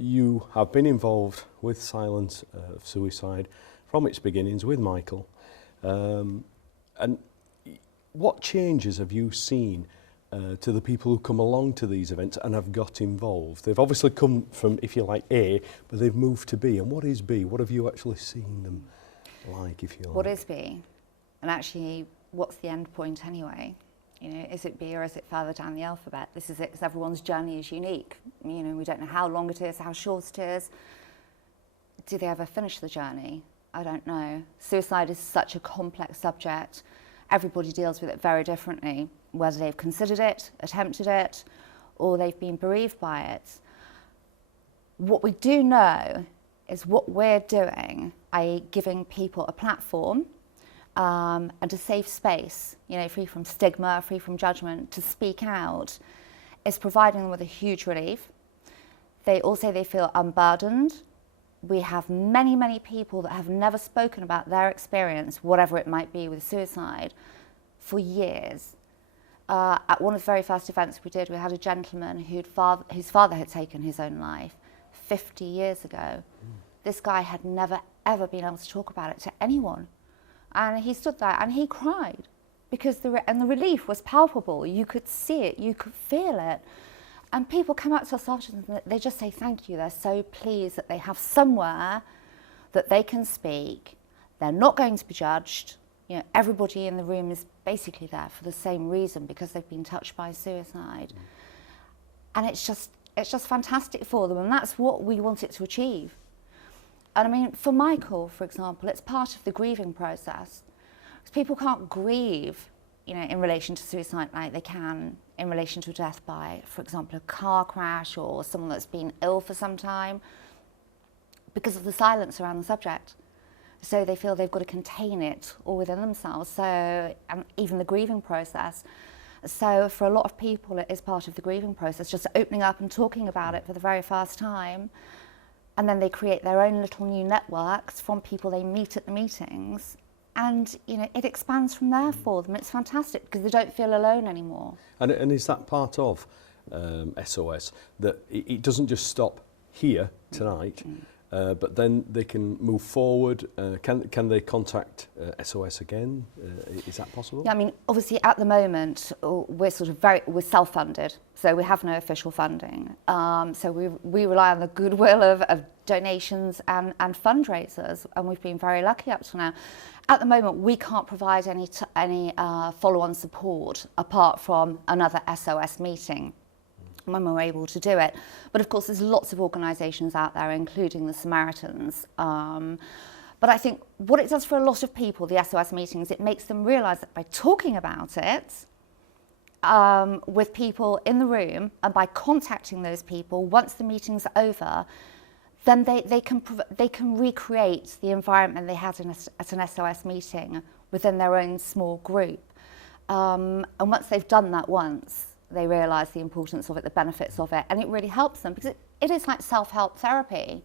you have been involved with Silence of Suicide from its beginnings with Michael. And what changes have you seen to the people who come along to these events and have got involved? They've obviously come from, if you like, A, but they've moved to B. And what is B? What have you actually seen them like, if you like? What is B? And actually, what's the end point anyway? You know, is it B or is it further down the alphabet? This is it, because everyone's journey is unique. You know, we don't know how long it is, how short it is. Do they ever finish the journey? I don't know. Suicide is such a complex subject. Everybody deals with it very differently, whether they've considered it, attempted it, or they've been bereaved by it. What we do know is what we're doing, i.e. giving people a platform and a safe space, you know, free from stigma, free from judgment, to speak out, is providing them with a huge relief. They feel unburdened. We have many, many people that have never spoken about their experience, whatever it might be, with suicide, for years. At one of the very first events we did, we had a gentleman whose father had taken his own life 50 years ago. This guy had never, ever been able to talk about it to anyone. And he stood there and he cried, because the relief was palpable. You could see it, you could feel it. And people come up to us afterwards and they just say thank you. They're so pleased that they have somewhere that they can speak. They're not going to be judged. You know, everybody in the room is basically there for the same reason, because they've been touched by suicide. And it's just fantastic for them, and that's what we want it to achieve. And I mean, for Michael, for example, it's part of the grieving process. Because people can't grieve, you know, in relation to suicide like they can in relation to death by, for example, a car crash or someone that's been ill for some time, because of the silence around the subject. So they feel they've got to contain it all within themselves. So, and even the grieving process. So for a lot of people, it is part of the grieving process, just opening up and talking about it for the very first time. And then they create their own little new networks from people they meet at the meetings. And, you know, it expands from there for them. It's fantastic, because they don't feel alone anymore. And is that part of SOS, that it doesn't just stop here tonight, but then they can move forward? Can they contact SOS again? Is that possible? Yeah, I mean, obviously at the moment we're we're self-funded, so we have no official funding. So we rely on the goodwill of donations and fundraisers, and we've been very lucky up to now. At the moment, we can't provide any follow-on support apart from another SOS meeting when we're able to do it. But of course, there's lots of organisations out there, including the Samaritans. But I think what it does for a lot of people, the SOS meetings, it makes them realise that by talking about it with people in the room, and by contacting those people once the meetings are over, then they can recreate the environment they had at an SOS meeting within their own small group. And once they've done that once, they realise the importance of it, the benefits of it, and it really helps them, because it is like self-help therapy.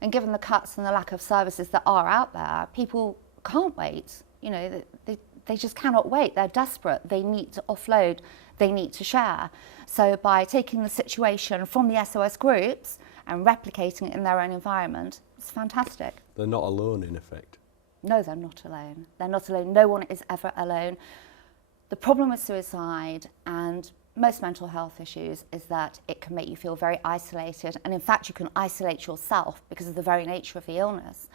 And given the cuts and the lack of services that are out there, people can't wait. You know, they just cannot wait. They're desperate. They need to offload. They need to share. So by taking the situation from the SOS groups and replicating it in their own environment, it's fantastic. They're not alone, in effect. No, they're not alone. They're not alone. No one is ever alone. The problem with suicide and most mental health issues is that it can make you feel very isolated, and in fact you can isolate yourself because of the very nature of the illness.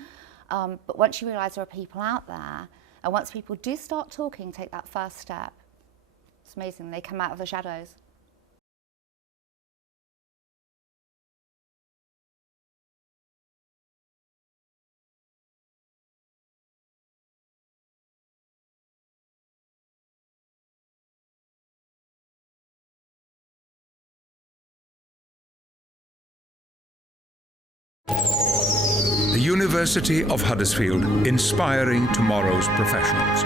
But once you realise there are people out there, and once people do start talking, take that first step, it's amazing. They come out of the shadows. The University of Huddersfield, inspiring tomorrow's professionals.